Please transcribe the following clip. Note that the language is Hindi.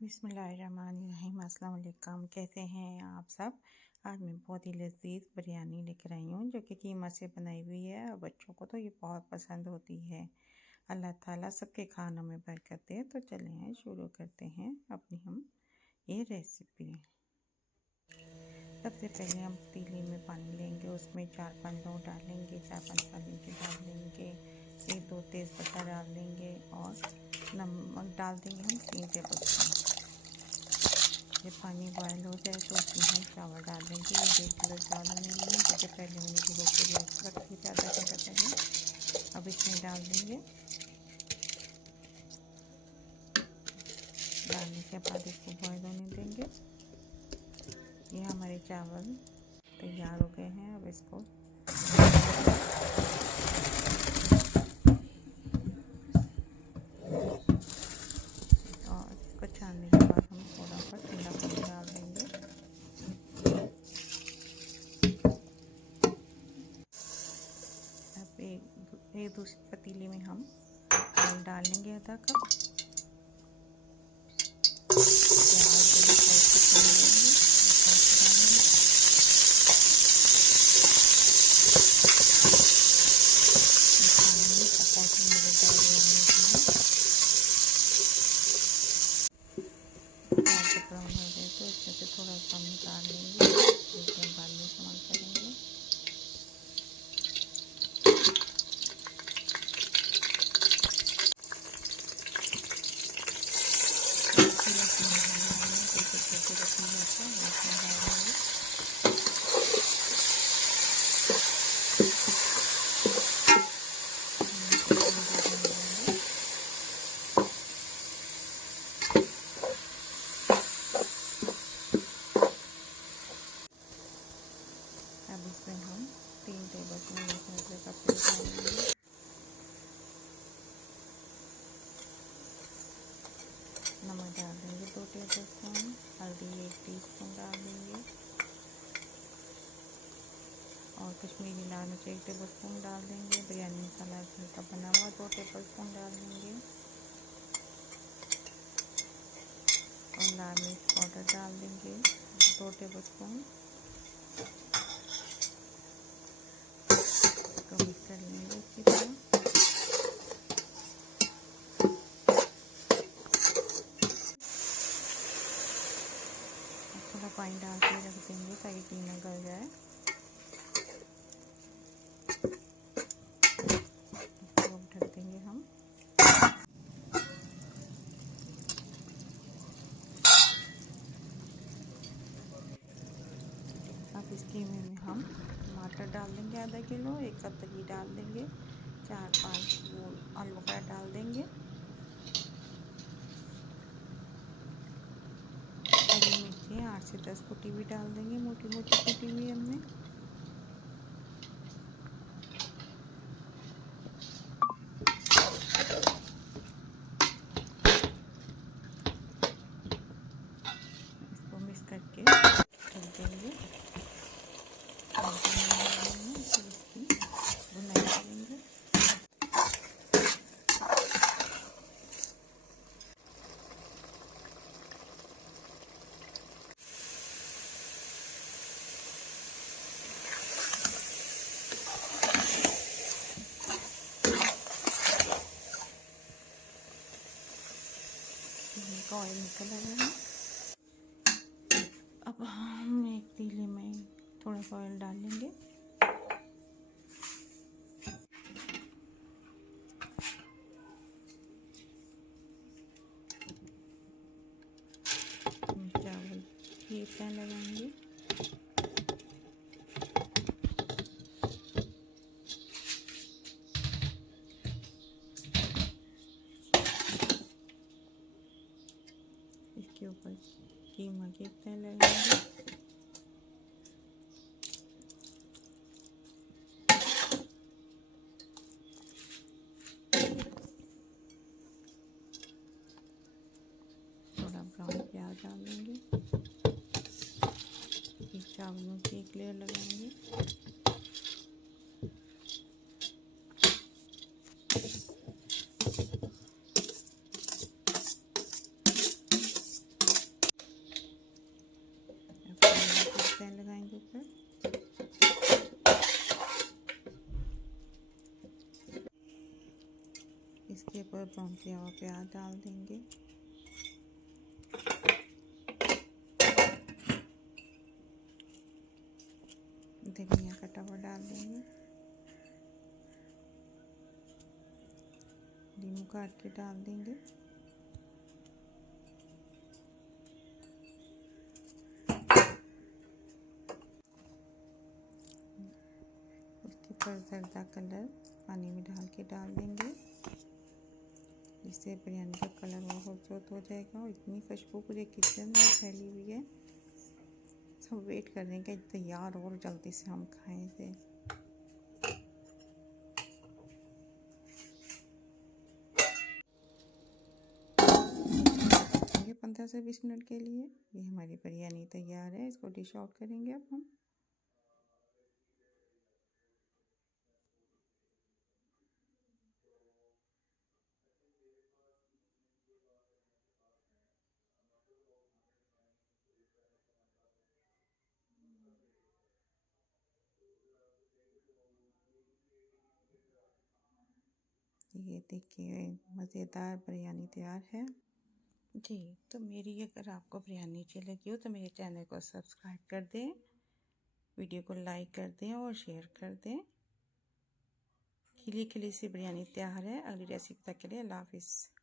बिस्मिल्लाहिर्रहमानिर्रहीम। अस्सलाम वालेकुम। कैसे हैं आप सब? आज मैं बहुत ही लज़ीज़ बिरयानी लेकर आई हूँ जो कि कीमा से बनाई हुई है और बच्चों को तो ये बहुत पसंद होती है। अल्लाह ताला सबके खानों में बरकत दे। तो चलें हैं शुरू करते हैं अपनी हम ये रेसिपी। सबसे पहले हम पतीले में पानी लेंगे, उसमें 4-5 लौंग डालेंगे, 4-5 काली मिर्च डाल देंगे, 1-2 तेज़पत्ता डाल देंगे और नमक डाल देंगे हम 3 टेबल स्पून। जब पानी बॉयल हो जाए तो उसमें हम चावल डाल देंगे। ये 1.5 किलो चावल मैंने लिए जो कि पहले मैंने भिगो के रखी थी आधा घंटा पहले। अब इसमें डाल देंगे। डालने के बाद इसको बॉयल होने देंगे। ये हमारे चावल तैयार हो गए हैं। अब इसको और इसको छानने के बाद हम थोड़ा सा ठंडा पानी डाल देंगे। अब एक दूसरे पतीले में हम ऑयल डाल लेंगे आधा कप। ब्राउन हो जाए तो इसमें से थोड़ा सा निकाल लेंगे, जिससे हम बाद में इस्तेमाल करेंगे। अब इसमें हम 3 टेबल स्पून अदरक का पेस्ट डालेंगे। नमक डाल देंगे 2 टेबल स्पून, हल्दी 1 टीस्पून डाल देंगे और कश्मीरी लाल मिर्च 1 टेबल स्पून डाल देंगे। बिरयानी मसाला घर का बना हुआ 2 टेबल स्पून डाल देंगे और लाल मिर्च पाउडर डाल देंगे 2 टेबल स्पून। तो मिक्स कर लेंगे अच्छी तरह। थोड़ा पानी डाल के रख देंगे ताकि कीमा गल जाए। इसको ढक देंगे हम। अब इस कीमे में हम टमाटर डाल देंगे आधा किलो, 1 कप दही डाल देंगे, 4-5 वो आलू का डाल देंगे, हरी मिर्ची 8 से 10 कुटी हुई डाल देंगे, मोटी मोटी कुटी हुई हमने। इसको मिक्स करके ढक देंगे। इसकी भुनाई करेंगे। ऑयल निकल आया है। अब हम एक पतीले में थोड़ा सा ऑयल डाल लेंगे। चावल की तय लगाएंगे। इसके ऊपर कीमा की तय लगाएंगे। थोड़ा ब्राउन प्याज डाल देंगे। चावलों की एक लेयर लगाएंगे। भुजा हुआ प्याज डाल देंगे। धनिया कटा हुआ डाल देंगे। नींबू काट के डाल देंगे। उसके ऊपर जर्दा कलर पानी में डाल के डाल देंगे, जिससे बिरयानी का कलर और खूबसूरत हो जाएगा। और इतनी खुशबू पूरे किचन में फैली हुई है, सब वेट कर रहे हैं कि तैयार हो और जल्दी से हम खाएं इसे। 15 से 20 मिनट के लिए। ये हमारी बिरयानी तैयार है। इसको डिश आउट करेंगे अब हम। ये देखिए मज़ेदार बिरयानी तैयार है जी। तो मेरी अगर आपको बिरयानी अच्छी लगी हो तो मेरे चैनल को सब्सक्राइब कर दें, वीडियो को लाइक कर दें और शेयर कर दें। खिली खिली सी बिरयानी तैयार है। अगली रेसिपी तक के लिए अल्लाह हाफिज़।